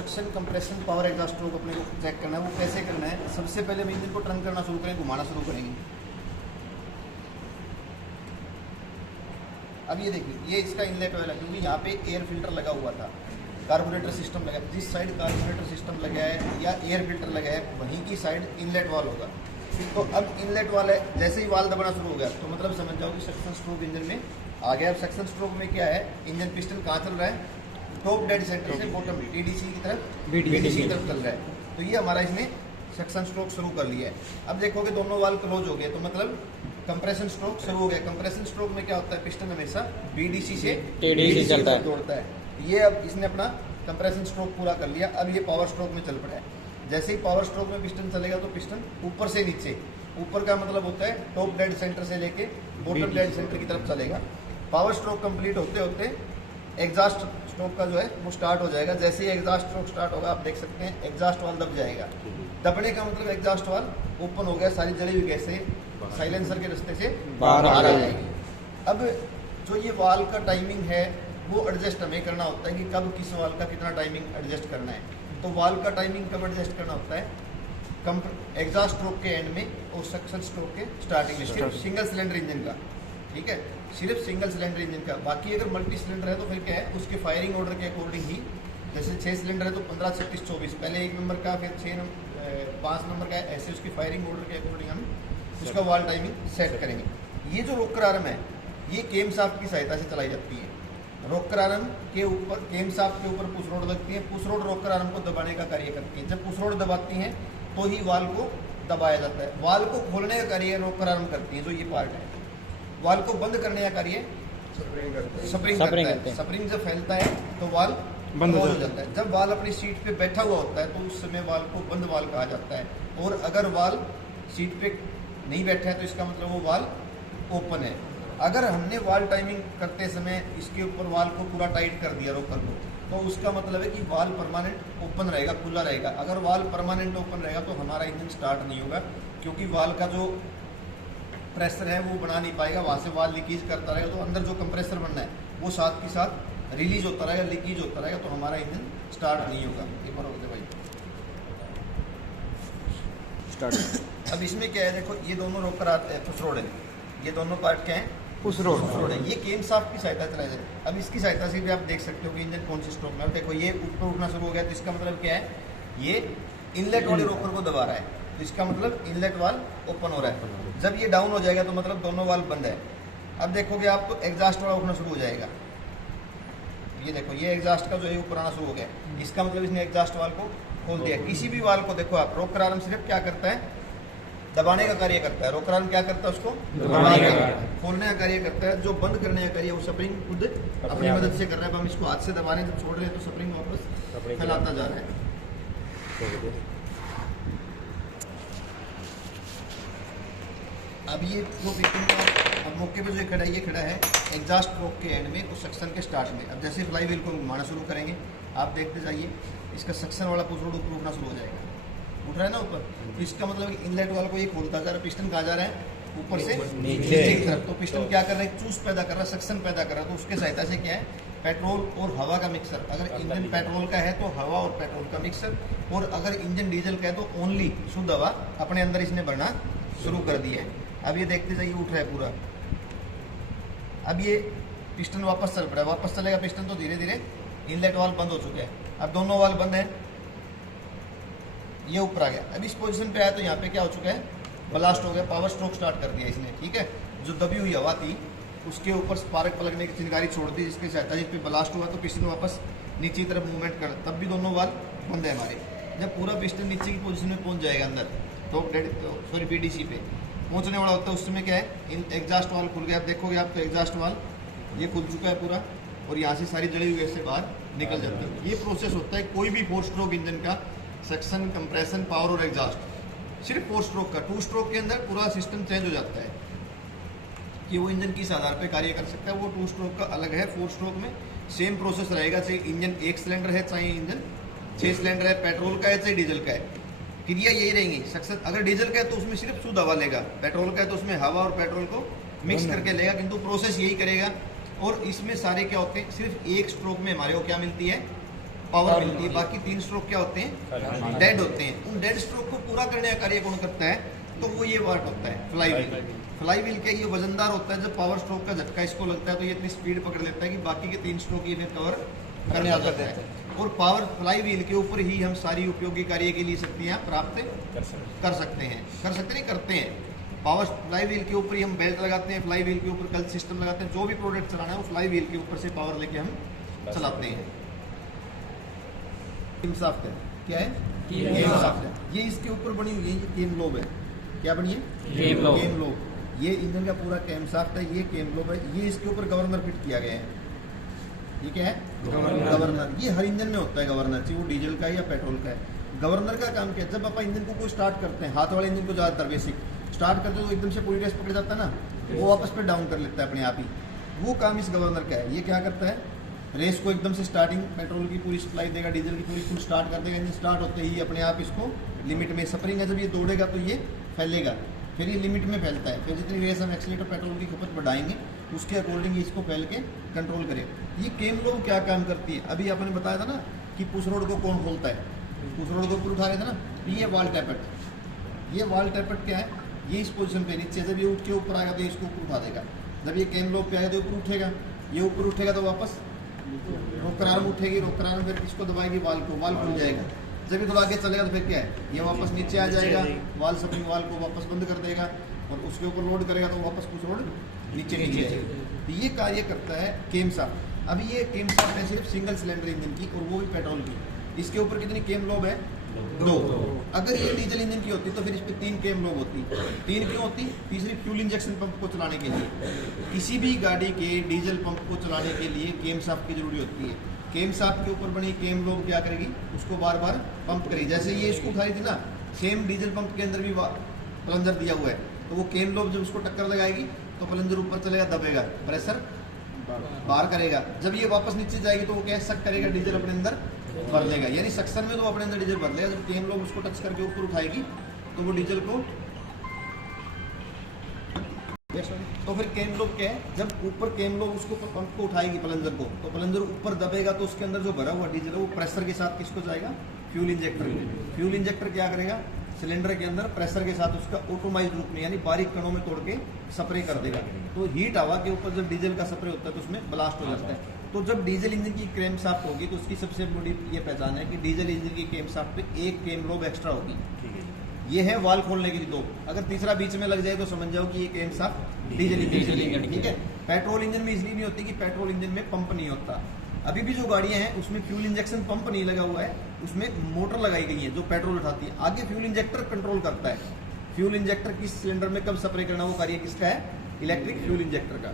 Suction compression power exhaust stroke अपने को check करना है। वो कैसे करना है, सबसे पहले हम इंजन को टर्न करना शुरू करेंगे, घुमाना शुरू करेंगे। अब ये देखिए, ये इसका इनलेट ऑयल है, क्योंकि यहाँ पे एयर फिल्टर लगा हुआ था, कार्बोरेटर सिस्टम लगा है। जिस साइड कार्बोरेटर सिस्टम लगा है या एयर फिल्टर लगा है वहीं की साइड इनलेट वाल होगा। तो अब इनलेट वाल है, जैसे ही वाल दबाना शुरू हो गया तो मतलब समझ जाओ कि सक्शन स्ट्रोक इंजन में आ गया। अब सक्शन स्ट्रोक में क्या है, इंजन पिस्टन कहाँ चल रहा है, टॉप डेड सेंटर से बॉटम टीडीसी की तरफ, बीडीसी की तरफ चल रहा है। तो ये हमारा इसने सक्शन स्ट्रोक शुरू कर लिया है। अब देखोगे दोनों वाल क्लोज हो गए, तो मतलब कंप्रेशन स्ट्रोक शुरू हो गया। कंप्रेशन स्ट्रोक में क्या होता है, पिस्टन हमेशा बीडीसी से टीडीसी चलता है, दौड़ता है। ये अब इसने अपना कंप्रेशन स्ट्रोक पूरा कर लिया। अब ये पावर स्ट्रोक में चल पड़ा है। जैसे ही पावर स्ट्रोक में पिस्टन चलेगा तो पिस्टन ऊपर से नीचे, ऊपर का मतलब होता है टॉप डेड सेंटर से लेके बॉटम डेड सेंटर की तरफ चलेगा। पावर स्ट्रोक कंप्लीट होते होते एग्जॉस्ट स्ट्रोक का जो है वो स्टार्ट हो जाएगा। जैसे ही एग्जॉस्ट स्ट्रोक स्टार्ट होगा, आप देख सकते हैं एग्जॉस्ट वाल दब जाएगा। दबने का मतलब एग्जॉस्ट वाल ओपन हो गया, सारी जली हुई गैसें साइलेंसर के रास्ते से बाहर आ जाएगी। अब जो ये वाल का टाइमिंग है वो एडजस्ट हमें करना होता है कि कब किस वाल का कितना टाइमिंग एडजस्ट करना है। तो वाल का टाइमिंग कब एडजस्ट करना होता है, एग्जॉस्ट स्ट्रोक के एंड में और सक्शन स्ट्रोक के स्टार्टिंग में। सिर्फ सिंगल सिलेंडर इंजन का, ठीक है, सिर्फ सिंगल सिलेंडर इंजन का। बाकी अगर मल्टी सिलेंडर है तो फिर क्या है, उसके फायरिंग ऑर्डर के अकॉर्डिंग ही, जैसे 6 सिलेंडर है तो 15, 36, 24, पहले 1 नंबर का, फिर 5 नंबर का, ऐसे उसकी फायरिंग ऑर्डर के अकॉर्डिंग हम उसका वाल टाइमिंग सेट करेंगे। ये जो रोकर आर्म है ये केम शाफ्ट की सहायता से चलाई जाती है। रोकर आर्म के ऊपर, केम शाफ्ट के ऊपर पुश रोड लगती है। पुश रोड रोकर आर्म को दबाने का कार्य करती है। जब पुश रोड दबाती हैं तो ही वाल को दबाया जाता है। वाल को खोलने का कार्य रोकर आर्म करती है, जो ये पार्ट है। वाल को बंद करने का कार्य स्प्रिंग करता है। स्प्रिंग जब फैलता है तो वाल बंद हो जाता है। जब वाल अपनी सीट पे बैठा हुआ होता है तो उस समय वाल को बंद वाल कहा जाता है। और अगर वाल सीट पे नहीं बैठा है तो इसका मतलब वो वाल ओपन है। अगर हमने वाल टाइमिंग करते समय इसके ऊपर वाल को पूरा टाइट कर दिया रोकर को, तो उसका मतलब है कि वाल परमानेंट ओपन रहेगा, खुला रहेगा। अगर वाल परमानेंट ओपन रहेगा तो हमारा इंजन स्टार्ट नहीं होगा, क्योंकि वाल का जो प्रेशर है वो बना नहीं पाएगा, वहाँ से वाल लीकेज करता रहेगा। तो अंदर जो कंप्रेसर बनना है वो साथ के साथ रिलीज होता रहेगा, लीकेज होता रहेगा, तो हमारा इंजन स्टार्ट नहीं होगा। ये पर होते भाई स्टार्ट। अब इसमें क्या है, देखो ये दोनों रोकर पुश रोड है, ये दोनों पार्ट क्या है, पुश रोड है। ये केम शाफ्ट की सहायता चलाया जाए। अब इसकी सहायता से भी आप देख सकते हो कि इंजन कौन सी स्ट्रोक में। अब देखो ये ऊपर उठना शुरू हो गया, तो इसका मतलब क्या है, ये इनलेट वाले रोकर को दबा रहा है, तो इसका मतलब इनलेट वाल ओपन हो रहा है। जब ये डाउन हो जाएगा तो मतलब दोनों वाल बंद है। अब देखोगे आप तो एग्जॉस्ट वाला उठना शुरू हो जाएगा। ये देखो ये एग्जॉस्ट का जो है ऊपर आना शुरू हो गया, इसका मतलब इसने एग्जॉस्ट वाल को खोल दिया। किसी भी वाल को देखो आप, रोकर आर्म सिर्फ क्या करता है, दबाने का कार्य करता है। रोकर आर्म क्या करता है, उसको दबाने का, खोलने का कार्य करता है। जो बंद करने का कार्य वो स्प्रिंग खुद अपनी मदद से कर रहा है। हम इसको हाथ से दबाने जब छोड़ रहे हैं तो स्प्रिंग वापस फैलाता जा रहा है। अब ये जो पिस्टन का अब मौके पे जो खड़ा है, ये खड़ा है एग्जॉस्ट स्ट्रोक के एंड में और सक्शन के स्टार्ट में। अब जैसे फ्लाई व्हील को घुमाना शुरू करेंगे, आप देखते जाइए, इसका सक्शन वाला पुश रोड ऊपर उठना शुरू हो जाएगा। उठ रहा है ना ऊपर, तो इसका मतलब इनलेट वाल को ये खोलता जा रहा है। पिस्टन कहाँ जा रहा है, ऊपर से नीचे की तरफ। तो पिस्टन क्या कर रहा है, चूस पैदा कर रहा है, सक्शन पैदा कर रहा है। तो उसके सहायता से क्या है, पेट्रोल और हवा का मिक्सर। अगर इंजन पेट्रोल का है तो हवा और पेट्रोल का मिक्सर, और अगर इंजन डीजल का है तो ओनली शुद्ध हवा अपने अंदर इसने भरना शुरू कर दिया है। अब ये देखते जाइए, उठ रहा है पूरा। अब ये पिस्टन वापस चल पड़ा है, वापस चलेगा पिस्टन तो धीरे धीरे इनलेट वाल बंद हो चुके हैं। अब दोनों वाल बंद है, ये ऊपर आ गया। अब इस पोजीशन पे आया तो यहाँ पे क्या हो चुका है, ब्लास्ट हो गया, पावर स्ट्रोक स्टार्ट कर दिया इसने, ठीक है। जो दबी हुई हवा थी उसके ऊपर स्पार्क पलटने की चिंगारी छोड़ दी, जिसके सहायता जिस पे ब्लास्ट हुआ तो पिस्टन वापस नीचे की तरफ मूवमेंट कर, तब भी दोनों वाल बंद है हमारे। जब पूरा पिस्टन नीचे की पोजीशन में पहुंच जाएगा अंदर, तो बीडीसी पे पहुंचने वाला होता है, उस समय क्या है, एग्जॉस्ट वाल खुल गया। आप देखोगे आप तो एग्जॉस्ट वाल ये खुल चुका है पूरा, और यहाँ से सारी जड़ी हुई गैस से बाहर निकल जाती है। ये प्रोसेस होता है कोई भी 4 स्ट्रोक इंजन का, सक्शन, कंप्रेशन, पावर और एग्जॉस्ट। सिर्फ 4 स्ट्रोक का, 2 स्ट्रोक के अंदर पूरा सिस्टम चेंज हो जाता है कि वो इंजन किस आधार पे कार्य कर सकता है। वो 2 स्ट्रोक का अलग है। 4 स्ट्रोक में सेम प्रोसेस रहेगा, चाहे इंजन 1 सिलेंडर है, चाहे इंजन 6 सिलेंडर है, पेट्रोल का है चाहे डीजल का है, क्रिया यही रहेंगी। सक्शन अगर डीजल का है तो उसमें सिर्फ शुद्ध हवा लेगा, पेट्रोल का है तो उसमें हवा और पेट्रोल को मिक्स करके लेगा, किंतु प्रोसेस यही करेगा। और इसमें सारे क्या होते हैं, सिर्फ एक स्ट्रोक में हमारे को क्या मिलती है, पावर मिलती है, बाकी 3 स्ट्रोक क्या होते हैं, डेड होते हैं। उन डेड स्ट्रोक को पूरा करने का कार्य कौन करता है, तो वो ये पार्ट होता है फ्लाई व्हील। फ्लाई व्हील क्या, ये वजनदार होता है, जब पावर स्ट्रोक का झटका इसको लगता है तो ये इतनी स्पीड पकड़ लेता है कि बाकी के 3 स्ट्रोक ये कवर करने आ जाता है। और पावर फ्लाई व्हील के ऊपर ही हम सारी उपयोगी कार्य की ली शक्तियाँ प्राप्त कर सकते हैं, नहीं करते हैं। पावर फ्लाई व्हील के ऊपर ही हम बेल्ट लगाते हैं, फ्लाई व्हील के ऊपर कल सिस्टम लगाते हैं, जो भी प्रोडक्ट चलाना है वो फ्लाई व्हील के ऊपर से पावर लेके हम चलाते हैं। केमशाफ्ट है, क्या है, केमशाफ्ट है। ये इसके ऊपर बनी हुई है, ये केम लोब है। क्या बनी है, केम लोब। ये इंजन का पूरा केमशाफ्ट है, ये केम लोब है। ये इसके ऊपर गवर्नर फिट किया गया है। ये क्या है, गवर्नर। ये हर इंजन में होता है गवर्नर, चाहे वो डीजल का है या पेट्रोल का है। गवर्नर का काम क्या है, जब अपन इंजन को कोई स्टार्ट करते हैं, हाथ वाले इंजन को ज़्यादातर बेसिक स्टार्ट करते तो एकदम से पूरी रेस पकड़ जाता है ना, वो वापस पे डाउन कर लेता है अपने आप ही। वो काम इस गवर्नर का है। ये क्या करता है, रेस को एकदम से स्टार्टिंग पेट्रोल की पूरी सप्लाई देगा, डीजल की पूरी फुल स्टार्ट कर देगा। इंजन स्टार्ट होते ही अपने आप इसको लिमिट में स्प्रिंग है, जब ये दौड़ेगा तो ये फैलेगा, फिर ये लिमिट में फैलता है। फिर जितनी रेस हम एक्सीलेटर पेट्रोल की खपत बढ़ाएंगे उसके अकॉर्डिंग इसको फैल के कंट्रोल करें। ये केम लोब क्या काम करती है, अभी आपने बताया था ना कि पुश रोड को कौन खोलता है, पुश रोड को ऊपर उठा रहे थे ना, ये वाल टैपेट। ये वाल टैपेट क्या है, ये इस पोजीशन पे नीचे, जब ये उठ के ऊपर आएगा तो इसको ऊपर उठा देगा। जब ये केम लोब पे आएगा तो ऊपर उठेगा, ये ऊपर उठेगा तो वापस रोकर आर्म उठेगी, रोकर आर्म फिर इसको दबाएगी वाल को, वाल खुल जाएगा। जब ये थोड़ा आगे चलेगा तो फिर क्या है, ये वापस नीचे आ जाएगा, वाल स्प्रिंग वाल को वापस बंद कर देगा और उसके ऊपर लोड करेगा तो वापस कुछ लोड नीचे जाएगा। तो ये कार्य करता है केमशाफ्ट। अभी ये केमशाफ्ट है सिर्फ सिंगल सिलेंडर इंजन की, और वो भी पेट्रोल की। इसके ऊपर कितनी केम लोब है, 2। अगर ये डीजल इंजन की होती तो फिर इस पर 3 केम लोब होती। 3 क्यों होती, तीसरी फ्यूल इंजेक्शन पंप को चलाने के लिए, किसी भी गाड़ी के डीजल पंप को चलाने के लिए केमशाफ्ट की जरूरी होती है। केमशाफ्ट के ऊपर बनी केम लोब क्या करेगी, उसको बार बार पंप करेगी। जैसे ये इसको उठाई थी ना, सेम डीजल पंप के अंदर भी प्लंजर दिया हुआ है, तो वो केम लोब जब उसको टक्कर लगाएगी तो प्लंजर ऊपर चलेगा, दबेगा, प्रेशर बाहर करेगा। जब ये वापस नीचे जाएगी तो वो क्या सक करेगा, डीजल अपने अंदर भर लेगा, यानी सक्शन में तो अपने अंदर डीजल भर लेगा। जब केम लोब उसको टच करके ऊपर उठाएगी तो वो डीजल को, तो फिर केम लोब क्या है, जब ऊपर केम लोब उसको पंप को उठाएगी प्लंजर को, तो प्लंजर ऊपर दबेगा तो उसके अंदर जो भरा हुआ डीजल है वो प्रेशर के साथ किसको जाएगा, फ्यूल इंजेक्टर में। फ्यूल इंजेक्टर क्या करेगा, सिलेंडर के अंदर प्रेशर के साथ उसका ऑटोमाइज रूप में यानी बारीक कणों में तोड़ के स्प्रे कर देगा। तो हीट हवा के ऊपर जब डीजल का स्प्रे होता है तो उसमें ब्लास्ट हो जाता है। तो जब डीजल इंजन की केमशाफ्ट होगी तो उसकी सबसे बड़ी ये पहचान है कि डीजल इंजन की केमशाफ्ट पे 1 केम लोब एक्स्ट्रा होगी। ये है वाल खोलने के लिए 2। अगर तीसरा बीच में लग जाए तो समझ जाओ कि ये केमशाफ्ट डीजल इंजन, ठीक है। पेट्रोल इंजन में इसलिए नहीं होती कि पेट्रोल इंजन में पंप नहीं होता। अभी भी जो गाड़ियां हैं उसमें फ्यूल इंजेक्शन पंप नहीं लगा हुआ है, उसमें मोटर लगाई गई है जो पेट्रोल उठाती है। आगे फ्यूल इंजेक्टर कंट्रोल करता है, फ्यूल इंजेक्टर किस सिलेंडर में कब स्प्रे करना वो कार्य किसका है, इलेक्ट्रिक फ्यूल इंजेक्टर का।